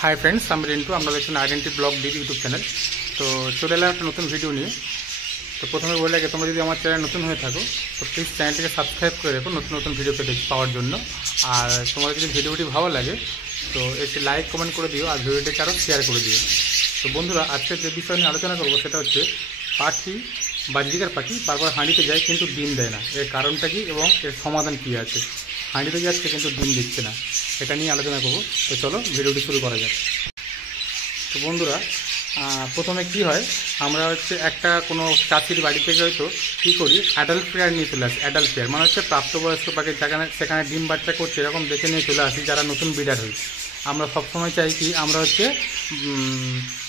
Hi friends আমি রিন্টু আমরা দেখছেন identity blog did YouTube channel. তো চলে এলাম একটা নতুন ভিডিও নিয়ে। তো প্রথমে বলে রাখি, তোমরা যদি আমার চ্যানেল নতুন হয়ে থাকো তো প্লিজ চ্যানেলটিকে সাবস্ক্রাইব করে রাখো নতুন নতুন ভিডিও পাওয়ার জন্য। আর তোমাদের যদি ভিডিওটি ভালো লাগে তো একটি লাইক কমেন্ট করে দিও আর ভিডিওটিকে আরও শেয়ার করে দিও। তো বন্ধুরা, আজকে যে বিষয় নিয়ে আলোচনা করবো সেটা হচ্ছে পাখি, বাজরিকার পাখি বারবার হাঁড়িতে যায় কিন্তু ডিম দেয় না, এর কারণটা কি এবং এর সমাধান কী আছে। হাঁড়িতে যাচ্ছে কিন্তু ডিম দিচ্ছে না, এটা নিয়ে আলোচনা করবো। তো চলো ভিডিওটি শুরু করা যাক। তো বন্ধুরা, প্রথমে কি হয়, আমরা একটা কোনো চাষির বাড়ি থেকে হয়তো কী করি, অ্যাডাল্ট পেয়ার নিয়ে চলে আসি। অ্যাডাল্ট পেয়ার মানে প্রাপ্তবয়স্ক পাখি সেখানে ডিম বাচ্চা করছে এরকম দেখে নিয়ে চলে আসি, যারা নতুন ব্রিডার হই। আমরা সবসময় চাই কি, আমরা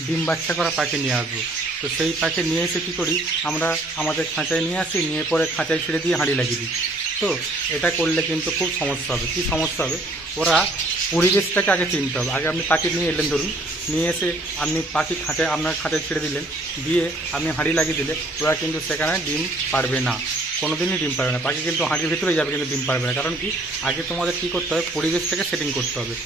ডিম বাচ্চা করা পাখি নিয়ে আসবো। তো সেই পাখি নিয়ে এসে কী করি, আমরা আমাদের খাঁচায় নিয়ে আসি, নিয়ে পরে খাঁচায় ছেড়ে দিয়ে হাঁড়ি লাগিয়ে দিই। তো এটা করলে কিন্তু খুব সমস্যা হবে। কী সমস্যা হবে, ওরা পরিবেশটাকে আগে চিনতে হবে। আগে আপনি পাখি নিয়ে এলেন, ধরুন নিয়ে এসে আপনি পাখি আপনার খাঁচায় ছেড়ে দিলেন, দিয়ে আপনি হাঁড়ি লাগিয়ে দিলে ওরা কিন্তু সেখানে ডিম পারবে না, কোনো দিনই ডিম পারবে না। পাখি কিন্তু হাঁড়ির ভিতরে যাবে কিন্তু ডিম পারবে না। কারণ কি, আগে তোমাদের কী করতে হবে, পরিবেশটাকে সেটিং করতে হবে।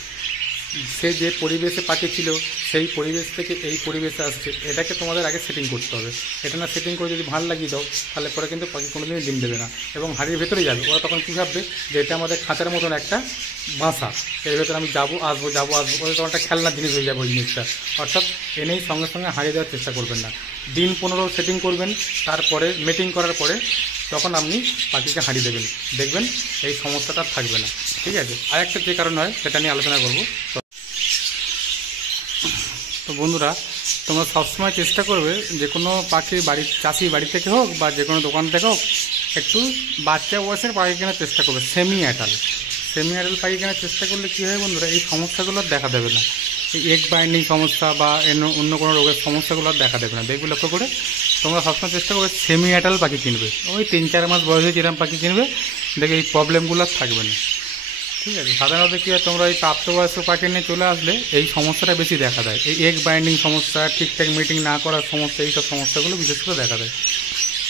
সে যে পরিবেশে পাখি ছিল সেই পরিবেশ থেকে এই পরিবেশে আসছে, এটাকে তোমাদের আগে সেটিং করতে হবে। এটা না সেটিং করে যদি ভালো লাগিয়ে দাও তাহলে পরে কিন্তু পাখি কোনোদিনই ডিম দেবে না এবং হাঁড়ির ভেতরে যাবে। ওরা তখন কী ভাববে যে এটা আমাদের খাঁচার মতন একটা বাসা, এর ভেতরে আমি যাবো আসবো ওদের তখন একটা খেলনার জিনিস হয়ে যাবে ওই জিনিসটা। অর্থাৎ এনেই সঙ্গে সঙ্গে হারিয়ে দেওয়ার চেষ্টা করবেন না। দিন 15 সেটিং করবেন, তারপরে মেটিং করার পরে তখন আপনি পাখিকে হাঁড়ি দেবেন, দেখবেন এই সমস্যাটা থাকবে না। ঠিক আছে, আর একটা যে কারণ হয় সেটা নিয়ে আলোচনা করবো। তো বন্ধুরা, তোমরা সবসময় চেষ্টা করবে যে কোনো পাখির চাষির বাড়ি থেকে হোক বা যে কোনো দোকান থেকে হোক, একটু বাচ্চা বয়সের পাখি কেনার চেষ্টা করবে। সেমি অ্যাডাল্ট পাখি কেনার চেষ্টা করলে কী হয় বন্ধুরা, এই সমস্যাগুলো দেখা দেবে না। এই এগ বাইন্ডিং সমস্যা বা অন্য কোনো রোগের সমস্যাগুলো দেখা দেবে না। দেখবে, লক্ষ্য করে তোমরা সবসময় চেষ্টা করবে সেমি অ্যাডাল্ট পাখি কিনবে। ওই 3-4 মাস বয়সে যেরকম পাখি কিনবে, দেখে এই প্রবলেমগুলো থাকবে না। ঠিক আছে, সাধারণত কী হয়, তোমরা এই প্রাপ্তবয়স্ক পাখি নিয়ে চলে আসলে এই সমস্যাটা বেশি দেখা দেয়। এই এগ বাইন্ডিং সমস্যা, ঠিকঠাক মিটিং না করার সমস্যা, এইসব সমস্যাগুলো বিশেষ করে দেখা দেয়।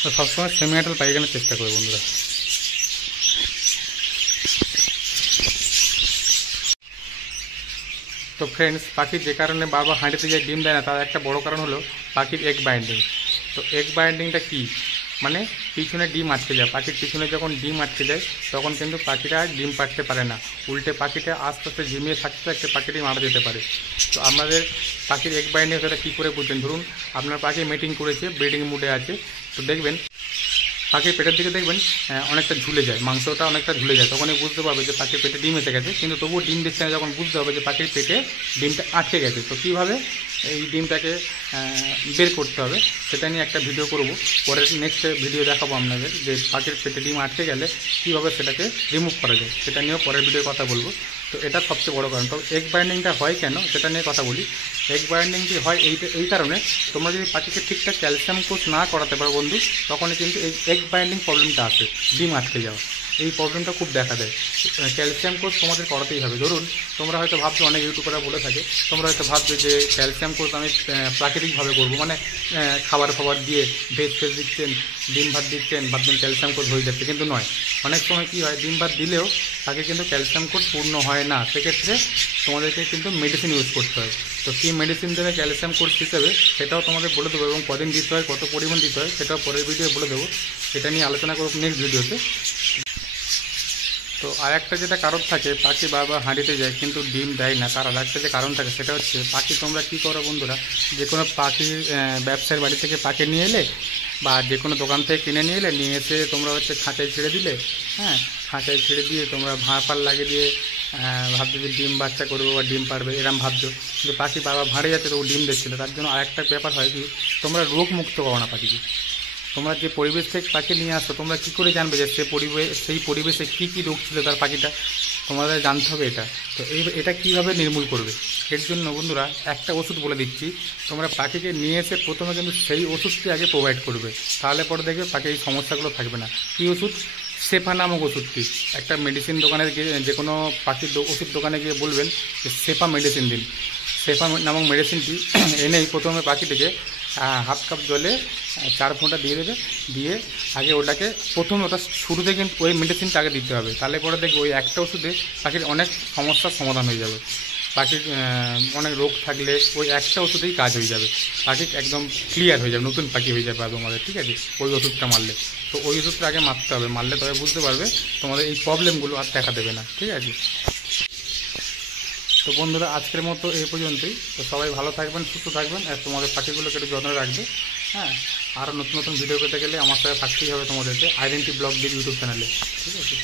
তো সবসময় সেমি অ্যাডাল্ট পাখি কেনার চেষ্টা করবে বন্ধুরা। তো ফ্রেন্ডস, পাখি যে কারণে বারবার হাঁড়িতে যায় ডিম দেয় না, তার একটা বড় কারণ হলো পাখির এগ বাইন্ডিং। তো এগ বাইন্ডিংটা কী, মানে পিছনে ডিম আটকে যায়। পাখির পিছনে যখন ডিম আটকে যায় তখন কিন্তু পাখিটা ডিম পাড়তে পারে না, উল্টে পাখিটা আস্তে আস্তে ঝিমিয়ে থাকতে থাকতে পাখিটি মারা যেতে পারে। তো আমাদের পাখির এগ বাইন্ডিং সেটা কী করে বুঝবেন, ধরুন আপনার পাখি মিটিং করেছে, ব্রিডিং মুডে আছে, তো দেখবেন পাখির পেটের দিকে দেখবেন অনেকটা ঝুলে যায়, মাংসটা অনেকটা ঝুলে যায়। তখনই বুঝতে পারবে যে পাখির পেটে ডিম এসে গেছে, কিন্তু তবুও ডিম দিচ্ছে না। যখন বুঝতে হবে যে পাখির পেটে ডিমটা আটকে গেছে, তো কীভাবে এই ডিমটাকে বের করতে হবে সেটা নিয়ে একটা ভিডিও করব। পরের নেক্সট ভিডিও দেখাবো আপনাদের যে পাখির পেটে ডিম আটকে গেলে কীভাবে সেটাকে রিমুভ করা যায়, সেটা নিয়েও পরের ভিডিও কথা বলবো। তো এটা সবচেয়ে বড় কারণ। তো এগ বাইন্ডিংটা হয় কেন সেটা নিয়ে কথা বলি। এগ বাইন্ডিংটি হয় এই কারণে, তোমরা যদি পাখিকে ঠিকঠাক ক্যালসিয়াম কোর্স না করাতে পারো বন্ধু, তখনই কিন্তু এই এগ বাইন্ডিং প্রবলেমটা আসে, ডিম আটকে যাওয়া। এই প্রবলেমটা খুব দেখা দেয়। ক্যালসিয়াম কোর্স তোমাদের করাতেই হবে। ধরুন তোমরা হয়তো ভাবছো, অনেক ইউটিউবাররা বলে থাকে, তোমরা হয়তো ভাবছো যে ক্যালসিয়াম কোর্স আমি প্রাকৃতিকভাবে করবো, মানে খাবার দিয়ে ভেজ দিচ্ছেন, ডিম ভাত দিচ্ছেন, ভাবছেন ক্যালসিয়াম কোর্স হয়ে যাচ্ছে, কিন্তু নয়। অনেক সময় কী হয়, ডিম ভাত দিলেও তাকে কিন্তু ক্যালসিয়াম কোর্স পূর্ণ হয় না। সেক্ষেত্রে তোমাদেরকে কিন্তু মেডিসিন ইউজ করতে হয়। তো কী মেডিসিন দেবে ক্যালসিয়াম কোর্স হিসেবে সেটাও তোমাদের বলে দেবো, এবং কদিন দিতে হয়, কত পরিমাণ দিতে হয় সেটাও পরের ভিডিও বলে দেবো। সেটা নিয়ে আলোচনা করবো নেক্সট ভিডিওতে। তো আর একটা যেটা কারণ থাকে, পাখি বারবার হাঁড়িতে যায় কিন্তু ডিম দেয় না, তার আর একটা যে কারণ থাকে সেটা হচ্ছে, পাখি তোমরা কী করো বন্ধুরা, যে কোনো পাখির ব্যবসার বাড়ি থেকে পাখি নিয়ে এলে বা যে কোনো দোকান থেকে কিনে নিয়ে এলে, নিয়ে এসে তোমরা খাঁচায় ছেড়ে দিলে। হ্যাঁ, খাঁচায় ছেড়ে দিয়ে তোমরা ভাঁড় লাগিয়ে দিয়ে ভাবছো যে ডিম বাচ্চা করবে বা ডিম পারবে, এরম ভাবছো, কিন্তু পাখি বারবার ভাঁড়ে যাচ্ছে তো ও ডিম দিচ্ছিল। তার জন্য আরেকটা ব্যাপার হয় কি, তোমরা রোগ মুক্ত করো না পাখিকে। তোমরা যে পরিবেশ থেকে পাখি নিয়ে আসো, তোমরা কী করে জানবে যে সেই পরিবেশে কী কী রোগ ছিল তার পাখিটা, তোমাদের জানতে হবে এটা। তো এটা কীভাবে নির্মূল করবে, এর জন্য বন্ধুরা একটা ওষুধ বলে দিচ্ছি। তোমরা পাখিকে নিয়ে এসে প্রথমে কিন্তু সেই ওষুধটি আগে প্রোভাইড করবে, তাহলে পরে দেখবে পাখির এই সমস্যাগুলো থাকবে না। কী ওষুধ? সেফা নামক ওষুধটি। একটা মেডিসিন দোকানে গিয়ে, যে কোনো পাখির ওষুধ দোকানে গিয়ে বলবেন যে সেফা মেডিসিন দিন। সেফা নামক মেডিসিনটি এনেই প্রথমে পাখিটিকে হাফ কাপ জলে 4 ফোঁটা দিয়ে দেবে, দিয়ে আগে ওটাকে প্রথমে ওটা শুরুতে কিন্তু ওই মেডিসিনটা আগে দিতে হবে, তাহলে পরে দেখবে ওই একটা ওষুধে পাখির অনেক সমস্যার সমাধান হয়ে যাবে। পাখির অনেক রোগ থাকলে ওই একটা ওষুধেই কাজ হয়ে যাবে, পাখি একদম ক্লিয়ার হয়ে যাবে, নতুন পাখি হয়ে যাবে তোমাদের, ঠিক আছে, ওই ওষুধটা মারলে। তো ওই ওষুধটা আগে মারতে হবে, মারলে তবে বুঝতে পারবে তোমাদের এই প্রবলেমগুলো আর দেখা দেবে না, ঠিক আছে। তো বন্ধুরা আজকের মতো এই পর্যন্তই। তো সবাই ভালো থাকবেন, সুস্থ থাকবেন, আর তোমাদের পাখিগুলোকে একটু যত্ন রাখবে। হ্যাঁ, আরও নতুন নতুন ভিডিও পেতে গেলে আমার সাথে থাকতেই হবে তোমাদেরকে আইডেন্টি ব্লগ ডির ইউটিউব চ্যানেলে, ঠিক আছে।